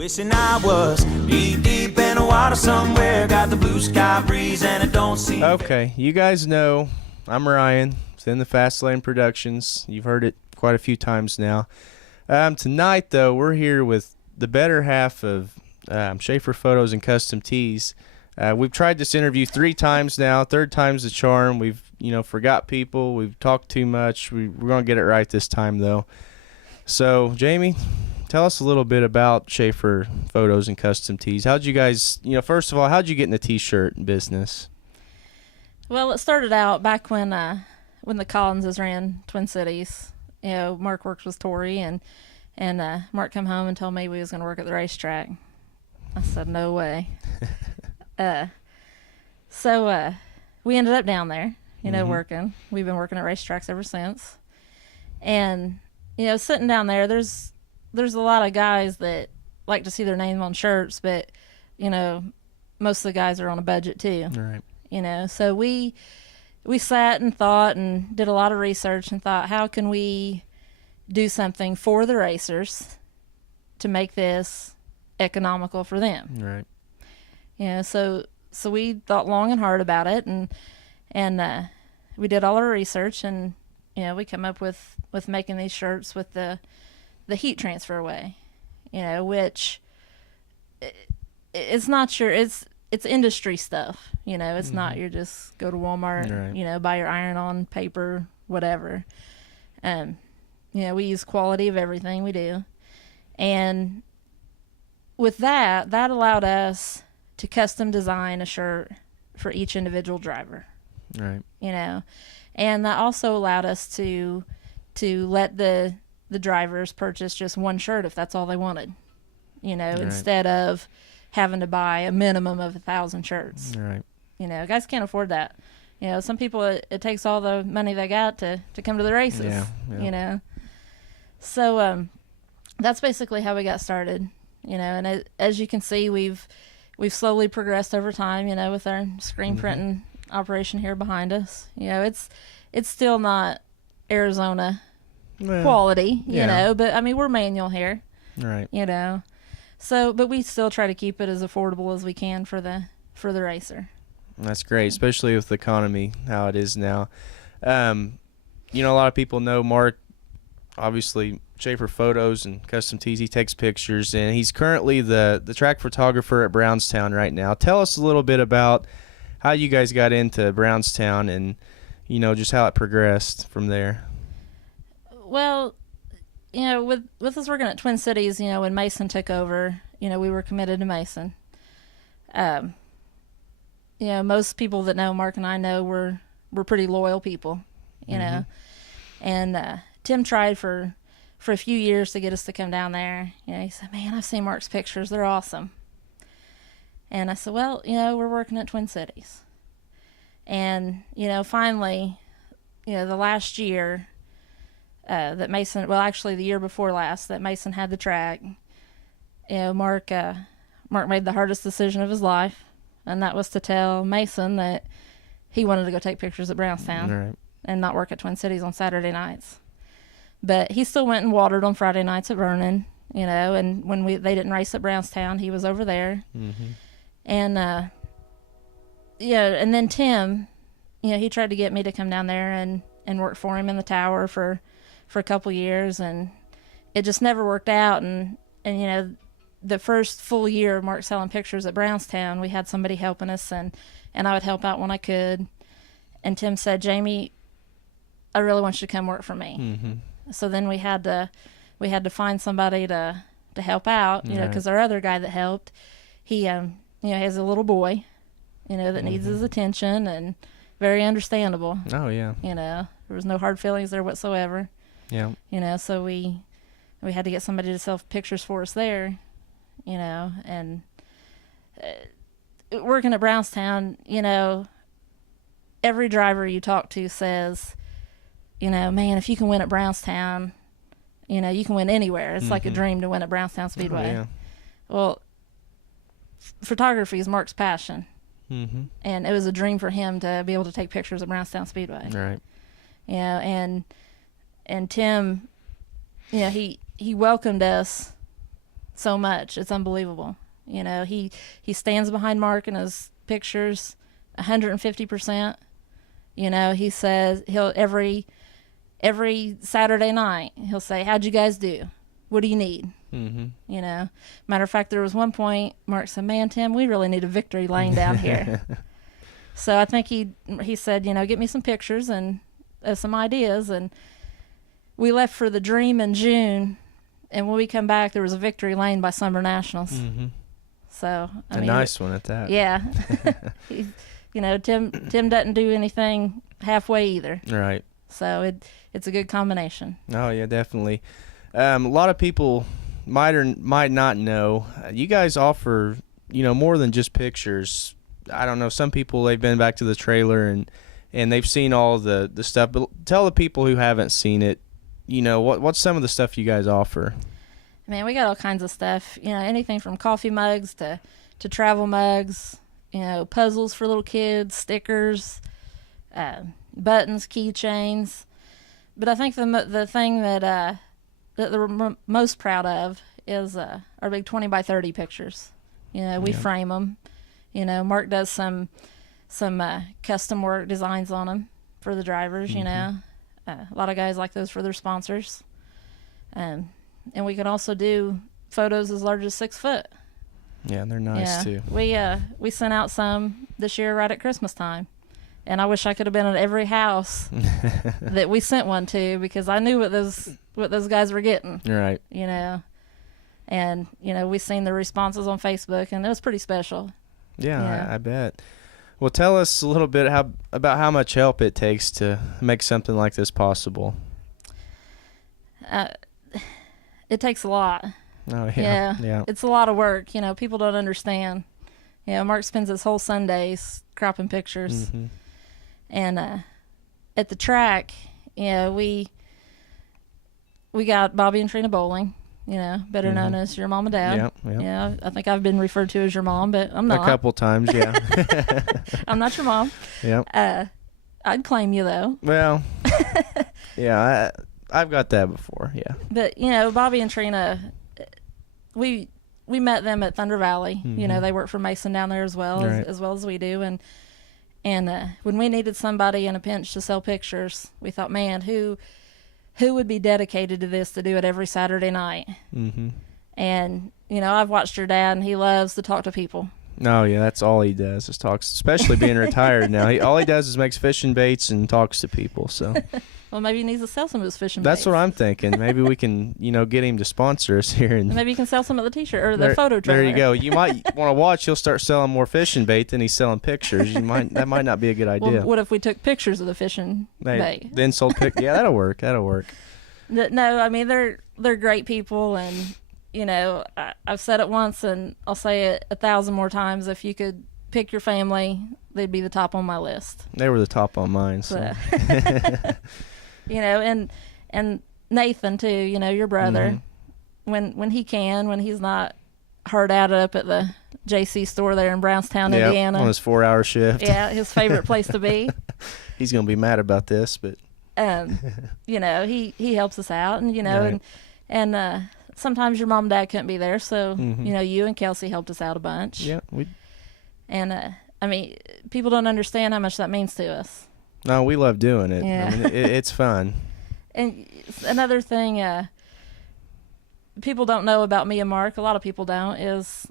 Wishing I was deep, deep in the water somewhere. Got the blue sky breeze and it don't seem... Okay, you guys know I'm Ryan. It's in the Fast Lane Productions. You've heard it quite a few times now. Tonight, though, we're here with the better half of Schaefer Photos and Custom Tees. We've tried this interview 3 times now. 3rd time's the charm. We've, forgot people. We've talked too much. We're going to get it right this time, though. So, Jamie, tell us a little bit about Schaefer Photos and Custom Tees. How'd you guys, first of all, how'd you get in the T-shirt business? Well, it started out back when the Collinses ran Twin Cities. Mark worked with Tori, and Mark come home and told me we was going to work at the racetrack. I said, no way. So we ended up down there, working. We've been working at racetracks ever since. And, sitting down there, there's a lot of guys that like to see their name on shirts, but, most of the guys are on a budget too. Right. So we sat and thought and did a lot of research and thought, how can we do something for the racers to make this economical for them? Right. So we thought long and hard about it, and we did all our research, and we come up with making these shirts with the heat transfer away, which it's not it's industry stuff, it's not you just go to Walmart, right. Buy your iron-on paper, whatever. We use quality of everything we do, and with that allowed us to custom design a shirt for each individual driver. Right. And that also allowed us to let the drivers purchase just one shirt if that's all they wanted, Right. instead of having to buy a minimum of 1,000 shirts. Right. Guys can't afford that. Some people, it takes all the money they got to come to the races, Yeah. So that's basically how we got started, and as you can see, we've slowly progressed over time, with our screen printing operation here behind us. It's still not Arizona quality, but I mean, we're manual here, Right. So, but we still try to keep it as affordable as we can for the racer. That's great, especially with the economy, how it is now. A lot of people know Mark, obviously, Schaefer Photos and Custom Tees. He takes pictures, and he's currently the track photographer at Brownstown right now. Tell us a little bit about how you guys got into Brownstown and, just how it progressed from there. Well, with us working at Twin Cities, when Mason took over, we were committed to Mason. Most people that know Mark and I know we're pretty loyal people, and Tim tried for a few years to get us to come down there. He said, man, I've seen Mark's pictures. They're awesome. And I said, well, we're working at Twin Cities. And, finally, the last year that Mason, well, actually the year before last that Mason had the track, Mark made the hardest decision of his life, and that was to tell Mason that he wanted to go take pictures at Brownstown Right. and not work at Twin Cities on Saturday nights. But he still went and watered on Friday nights at Vernon, and when they didn't race at Brownstown, he was over there. And, and then Tim, he tried to get me to come down there and work for him in the tower for a couple years, and it just never worked out. And the first full year of Mark selling pictures at Brownstown, we had somebody helping us, and I would help out when I could. And Tim said, Jamie, I really want you to come work for me. So then we had to find somebody to help out, because our other guy that helped, he has a little boy, that needs his attention, and very understandable. Oh, yeah. There was no hard feelings there whatsoever. Yeah. So we had to get somebody to sell pictures for us there, and working at Brownstown, every driver you talk to says, man, if you can win at Brownstown, you can win anywhere. It's like a dream to win at Brownstown Speedway. Oh, yeah. Well, photography is Mark's passion. And it was a dream for him to be able to take pictures at Brownstown Speedway. Right. And Tim, he welcomed us so much. It's unbelievable. You know, he stands behind Mark in his pictures 150%. You know, he says he'll every Saturday night he'll say, "How'd you guys do? What do you need?" Mm-hmm. You know, matter of fact, there was one point Mark said, "Man, Tim, we really need a victory lane down here." So I think he said, you know, get me some pictures and some ideas, and we left for the Dream in June, and when we come back, there was a victory lane by Summer Nationals. Mm-hmm. So a nice one at that. Yeah. You know, Tim doesn't do anything halfway either. Right. So it's a good combination. Oh yeah, definitely. A lot of people might or might not know you guys offer, you know, more than just pictures. I don't know, some people, they've been back to the trailer and they've seen all the stuff, but tell the people who haven't seen it, you know, what's some of the stuff you guys offer? Man, we got all kinds of stuff, you know, anything from coffee mugs to travel mugs, you know, puzzles for little kids, stickers, buttons, keychains. But I think the thing that we're most proud of is our big 20 by 30 pictures. You know, we frame them. You know, Mark does some custom work designs on them for the drivers. You know, a lot of guys like those for their sponsors. And we can also do photos as large as 6 foot. Yeah, they're nice too. We sent out some this year right at Christmas time, and I wish I could have been at every house that we sent one to, because I knew what those guys were getting. Right. You know, and you know, we seen the responses on Facebook, and it was pretty special. Yeah, I bet. Well, tell us a little bit about how much help it takes to make something like this possible. It takes a lot. Oh, yeah. It's a lot of work. You know, people don't understand. You know, Mark spends his whole Sundays cropping pictures. Mm-hmm. And at the track, you know, we got Bobby and Trina Bowling, you know, better known as your mom and dad. Yeah. Yeah, I think I've been referred to as your mom, but I'm not. A couple times, yeah. I'm not your mom. Yeah. I'd claim you, though. Well, yeah, I've got that before, yeah. But, you know, Bobby and Trina, we met them at Thunder Valley. You know, they work for Mason down there as well, right. as well as we do. And when we needed somebody in a pinch to sell pictures, we thought, man, who would be dedicated to this, to do it every Saturday night? Mm-hmm. And, you know, I've watched your dad, and he loves to talk to people. Oh, yeah, that's all he does is talks, especially being retired now. All he does is makes fishing baits and talks to people, so. Well, maybe he needs to sell some of his fishing That's baits. what I'm thinking. Maybe we can, you know, get him to sponsor us here. And maybe you can sell some of the T-shirt or the photo trailer. There you go. You might want to watch. He'll start selling more fishing bait than he's selling pictures. That might not be a good idea. Well, what if we took pictures of the fishing bait? Then sold Yeah, that'll work. That'll work. No, I mean, they're great people, and you know, I've said it once, and I'll say it 1,000 more times. If you could pick your family, they'd be the top on my list. They were the top on mine. So. You know, and Nathan too. You know, your brother, when he can, when he's not hard out up at the JC store there in Brownstown, Indiana, on his 4-hour shift. Yeah, his favorite place to be. He's gonna be mad about this, but you know, he helps us out, and you know, right. and sometimes your mom and dad couldn't be there, so you know, you and Kelsey helped us out a bunch. Yeah, and I mean, people don't understand how much that means to us. No, we love doing it. Yeah. I mean, it's fun. And another thing people don't know about me and Mark, a lot of people don't, is,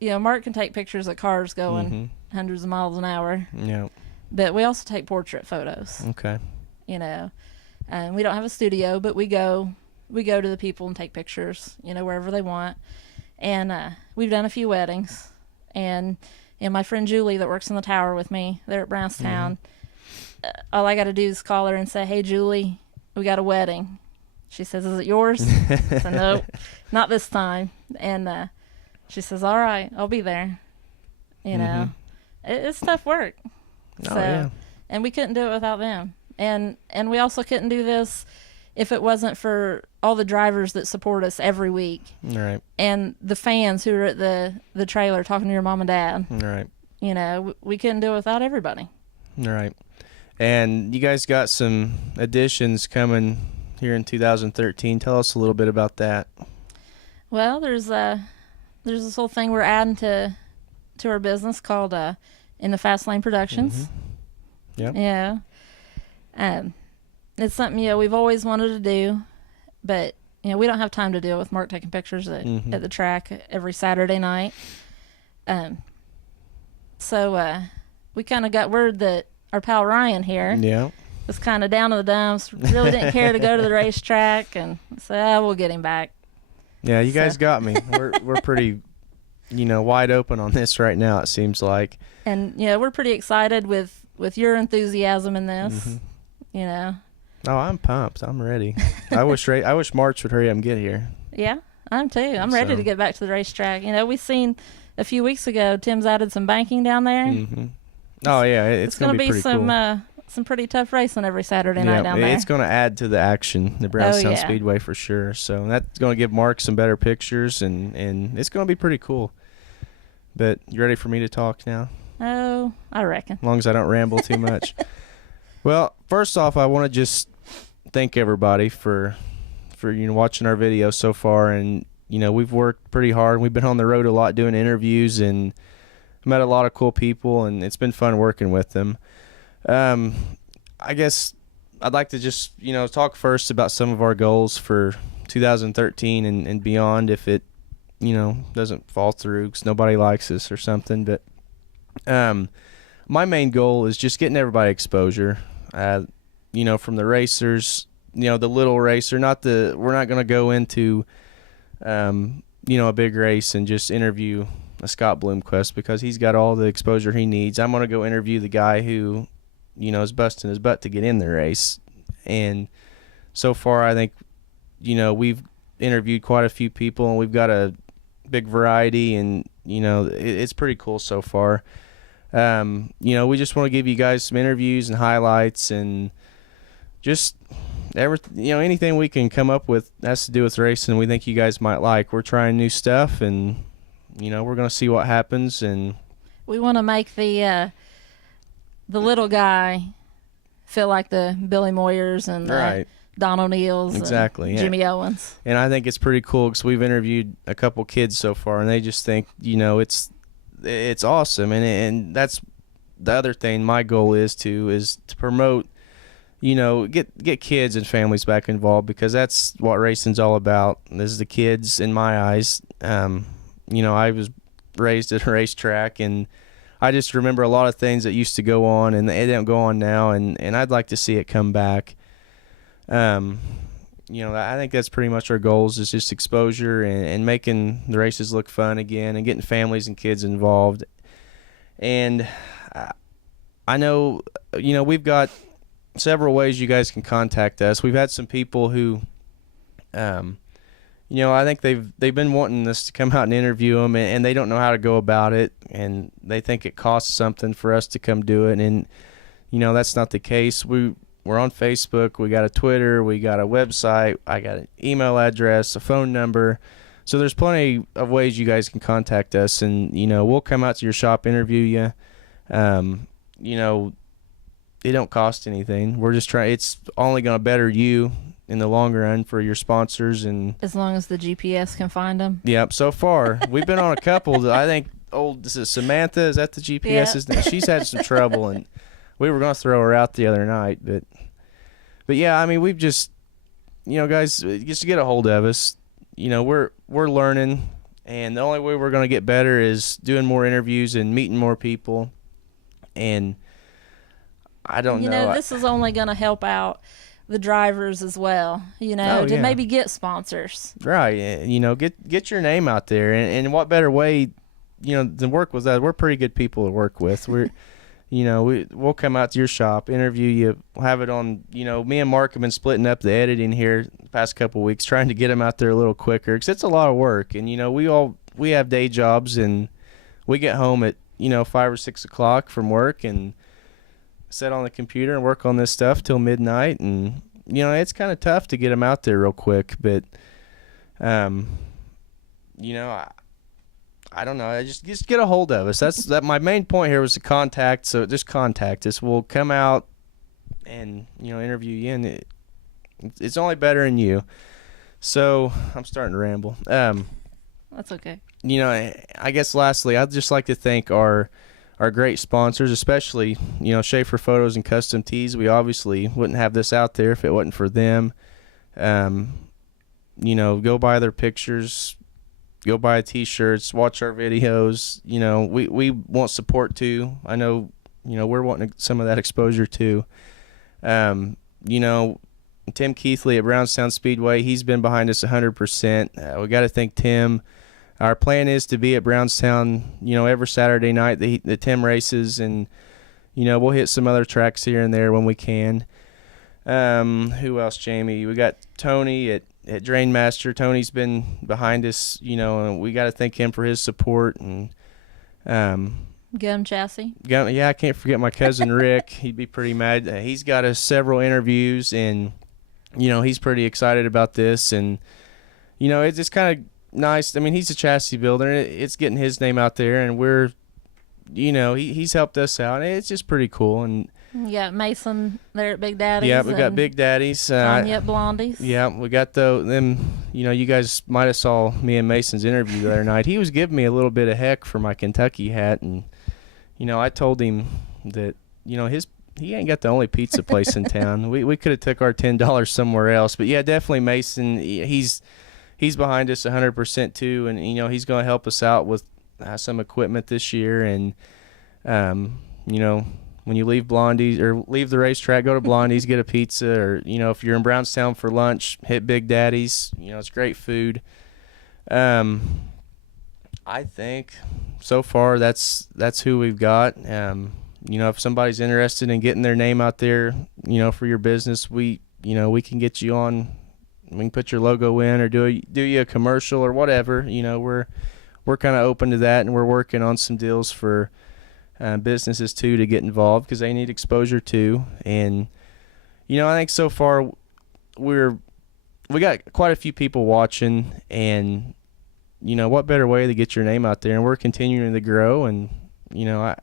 you know, Mark can take pictures of cars going hundreds of miles an hour. Yeah. But we also take portrait photos. Okay. You know, and we don't have a studio, but we go to the people and take pictures, you know, wherever they want. And we've done a few weddings. And my friend Julie that works in the tower with me there at Brownstown, all I got to do is call her and say, "Hey, Julie, we got a wedding." She says, "Is it yours?" I said, "Nope, not this time." And she says, "All right, I'll be there." You know, it's tough work. Oh, yeah. And we couldn't do it without them. And we also couldn't do this if it wasn't for all the drivers that support us every week. Right. And the fans who are at the trailer talking to your mom and dad. Right. You know, we couldn't do it without everybody. Right. And you guys got some additions coming here in 2013. Tell us a little bit about that. Well, there's this whole thing we're adding to our business called In the Fast Lane Productions. Yep. Yeah. It's something we've always wanted to do, but we don't have time to do it with Mark taking pictures at the track every Saturday night. So we kind of got word that our pal Ryan here was kind of down in the dumps, really didn't care to go to the racetrack, and so we'll get him back. Yeah, you guys got me. We're pretty, wide open on this right now, it seems like. And we're pretty excited with your enthusiasm in this. Oh, I'm pumped. I'm ready. I wish March would hurry up and get here. Yeah, I'm too. I'm ready to get back to the racetrack. We seen a few weeks ago Tim's added some banking down there. Mm-hmm. Oh yeah, it's gonna be pretty cool. Some pretty tough racing every Saturday night down there. It's going to add to the action, the Brownstown Speedway for sure. So that's going to give Mark some better pictures, and it's going to be pretty cool. But you ready for me to talk now? Oh, I reckon. As long as I don't ramble too much. Well, first off, I want to just thank everybody for watching our video so far, and we've worked pretty hard. We've been on the road a lot doing interviews and met a lot of cool people, and it's been fun working with them. I guess I'd like to just, talk first about some of our goals for 2013 and beyond if it, doesn't fall through because nobody likes us or something. But my main goal is just getting everybody exposure, from the racers, the little racer, we're not going to go into, a big race and just interview a Scott Bloomquist because he's got all the exposure he needs. I'm going to go interview the guy who is busting his butt to get in the race. And so far, I think, we've interviewed quite a few people, and we've got a big variety, and, it's pretty cool so far. We just want to give you guys some interviews and highlights and just everything, anything we can come up with has to do with racing we think you guys might like. We're trying new stuff, and, we're going to see what happens. And we want to make the little guy feel like the Billy Moyers and the Don O'Neills and Jimmy Owens. And I think it's pretty cool because we've interviewed a couple kids so far, and they just think, it's awesome. And that's the other thing my goal is to promote, get kids and families back involved because that's what racing's all about. This is the kids in my eyes. I was raised at a racetrack, and I just remember a lot of things that used to go on, and they don't go on now, and I'd like to see it come back. I think that's pretty much our goals is just exposure and making the races look fun again and getting families and kids involved. And I know, we've got several ways you guys can contact us. We've had some people who, I think they've been wanting us to come out and interview them, and they don't know how to go about it, and they think it costs something for us to come do it, and that's not the case. We're on Facebook, we got a Twitter, we got a website, I got an email address, a phone number, so there's plenty of ways you guys can contact us, and we'll come out to your shop, interview you. It don't cost anything. We're just trying. It's only going to better you in the longer run for your sponsors, and as long as the GPS can find them. Yep. So far, we've been on a couple. I think this is Samantha. Is that the GPS's name? She's had some trouble, and we were going to throw her out the other night, but yeah. I mean, we've just, guys, just get a hold of us. We're learning, and the only way we're going to get better is doing more interviews and meeting more people, and I don't know. This is only going to help out the drivers as well, to maybe get sponsors. Right. Get your name out there. And what better way, than work with us. We're pretty good people to work with. We're, we'll come out to your shop, interview you, have it on, me and Mark have been splitting up the editing here the past couple of weeks, trying to get them out there a little quicker because it's a lot of work. And, we have day jobs, and we get home at, 5 or 6 o'clock from work and sit on the computer and work on this stuff till midnight, and it's kind of tough to get them out there real quick, but I don't know. I just get a hold of us. That's my main point here was to contact. So just contact us. We'll come out and interview you, and it's only better in you. So I'm starting to ramble. That's okay. You know, I guess lastly, I'd just like to thank our great sponsors, especially, you know, Schaefer Photos and Custom Tees. We obviously wouldn't have this out there if it wasn't for them. You know, go buy their pictures, go buy T-shirts, watch our videos. You know, we want support too. I know, you know, we're wanting some of that exposure too. You know, Tim Keithley at Brownstown Speedway, he's been behind us 100%. We got to thank Tim. Our plan is to be at Brownstown, you know, every Saturday night that Tim races, and, you know, we'll hit some other tracks here and there when we can. Who else, Jamie? We got Tony at Drain Master. Tony's been behind us, you know, and we got to thank him for his support. And Gum Chassis. yeah, I can't forget my cousin Rick. He'd be pretty mad. He's got us several interviews, and, you know, he's pretty excited about this. And, you know, it's just kind of nice. I mean, he's a chassis builder, and it's getting his name out there, and we're, you know, he's helped us out. It's just pretty cool. And You got Mason there at Big Daddy's. yeah, we got Big Daddy's. Tanya at Blondie's. Yeah, we got them. You know, you guys might have saw me and Mason's interview the other night. He was giving me a little bit of heck for my Kentucky hat, and, you know, I told him that, you know, he ain't got the only pizza place in town. We could have took our $10 somewhere else. But yeah, definitely Mason. He's behind us 100% too, and, you know, he's going to help us out with some equipment this year. And you know, when you leave Blondie's or leave the racetrack, go to Blondie's, get a pizza, or, you know, if you're in Brownstown for lunch, hit Big Daddy's. You know, it's great food. I think so far that's who we've got. You know, if somebody's interested in getting their name out there, you know, for your business, we can get you on. We can put your logo in, or do you a commercial or whatever. You know, we're kind of open to that, and we're working on some deals for businesses too to get involved, because they need exposure too. And, you know, I think so far we got quite a few people watching, and, you know, what better way to get your name out there? And we're continuing to grow, and, you know,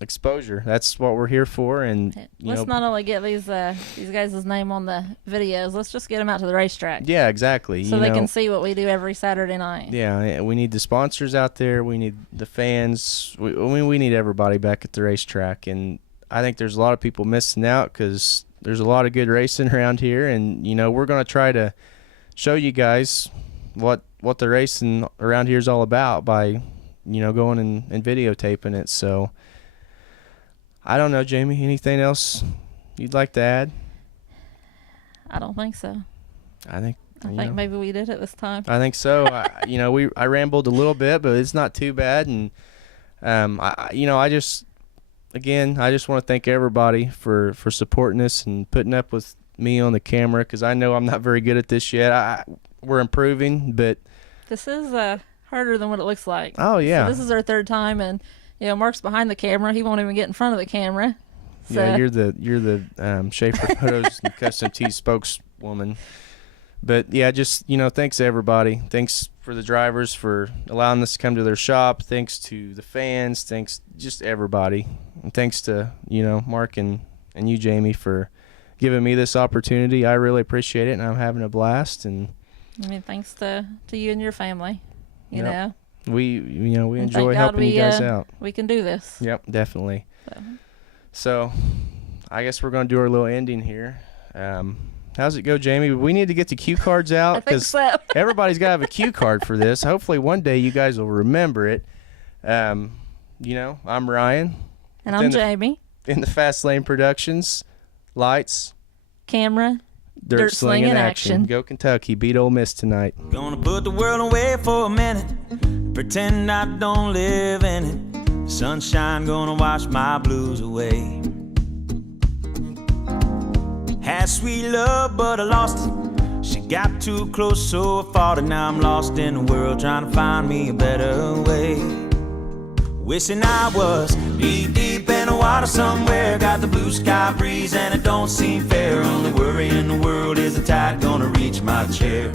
exposure. That's what we're here for. And let's not only get these guys' name on the videos, let's just get them out to the racetrack. Yeah, exactly. So they can see what we do every Saturday night. Yeah, we need the sponsors out there. We need the fans. We need everybody back at the racetrack. And I think there's a lot of people missing out, because there's a lot of good racing around here. And, you know, we're going to try to show you guys what the racing around here is all about by, you know, going and videotaping it. So I don't know, Jamie, anything else you'd like to add? I don't think so. I think maybe we did it this time. I think so. You know, I rambled a little bit, but it's not too bad. And I just want to thank everybody for supporting us and putting up with me on the camera, because I know I'm not very good at this yet. We're improving, but this is harder than what it looks like. Oh yeah, so this is our third time, and, you know, Mark's behind the camera. He won't even get in front of the camera. So. Yeah, you're the Schaefer Photos and Custom Tees spokeswoman. But yeah, just, you know, thanks to everybody. Thanks for the drivers for allowing us to come to their shop. Thanks to the fans. Thanks just everybody. And thanks to, you know, Mark and you, Jamie, for giving me this opportunity. I really appreciate it, and I'm having a blast. And I mean, thanks to you and your family. You Yep. know. We enjoy helping you guys out. We can do this. Yep, definitely. So I guess we're going to do our little ending here. How's it go, Jamie? We need to get the cue cards out, because so. everybody's got to have a cue card for this. Hopefully one day you guys will remember it. You know, I'm Ryan. And I'm Jamie. In the Fast Lane Productions. Lights. Camera. Dirt sling in action. Go Kentucky. Beat Ole Miss tonight. Gonna put the world away for a minute, pretend I don't live in it. Sunshine gonna wash my blues away. Had sweet love, but I lost it. She got too close, so I fought it. Now I'm lost in the world, trying to find me a better way. Wishing I was deep in the water somewhere. Got the blue sky breeze and it don't seem fair. Only worry in the world is the tide gonna reach my chair.